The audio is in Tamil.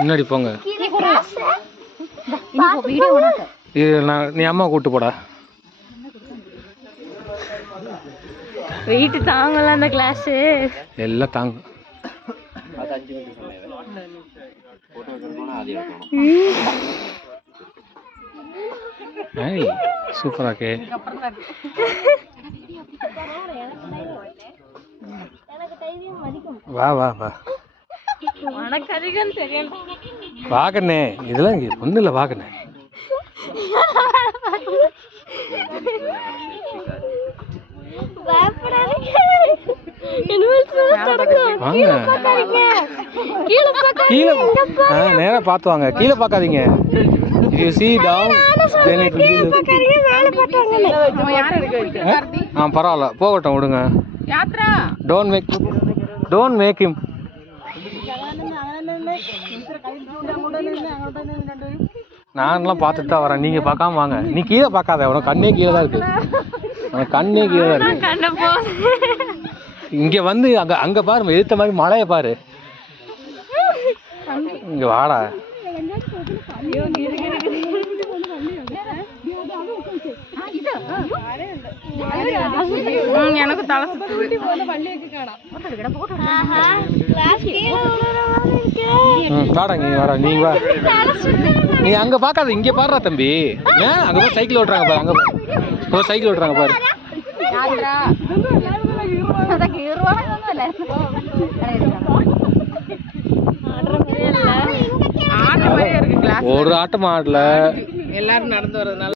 முன்னாடி போங்க. நீ அம்மா கூட்டு போடா. வெயிட் தாங்கல அந்த கிளாஸ் எல்லாம் தாங்க. சூப்பராக்கே. வா வா வா. வாகனே இதெல்லாம் இங்கே ஒன்றும் இல்லை. வாகனே நேரா பார்த்து வாங்க. கீழே பார்க்காதீங்க. பரவாயில்ல போகட்டும் விடுங்க. Don't make him. நான்லாம் பார்த்துட்டு தான் வரேன். நீங்கள் பார்க்காம வாங்க. நீ கீழே பார்க்காத. உனக்கு கண்ணே கீழே தான் இருக்கு. உனக்கு கண்ணே கீழே தான் இருக்கு. இங்கே வந்து அங்கே பாரு. எதிர்த்த மாதிரி மழையை பாரு. இங்கே வாடா. எனக்கு தலை வாடா. நீ வாடா. நீ வா. நீ அங்க பாக்காத. இங்க பாடுறா தம்பி. ஏன் அங்க போய் சைக்கிள் ஓட்டுறாங்க பாரு. அங்க போய் சைக்கிள் ஓட்டுறாங்க பாரு. ஒரு ஆட்டம் ஆடல. எல்லாரும் நடந்து வரதுனால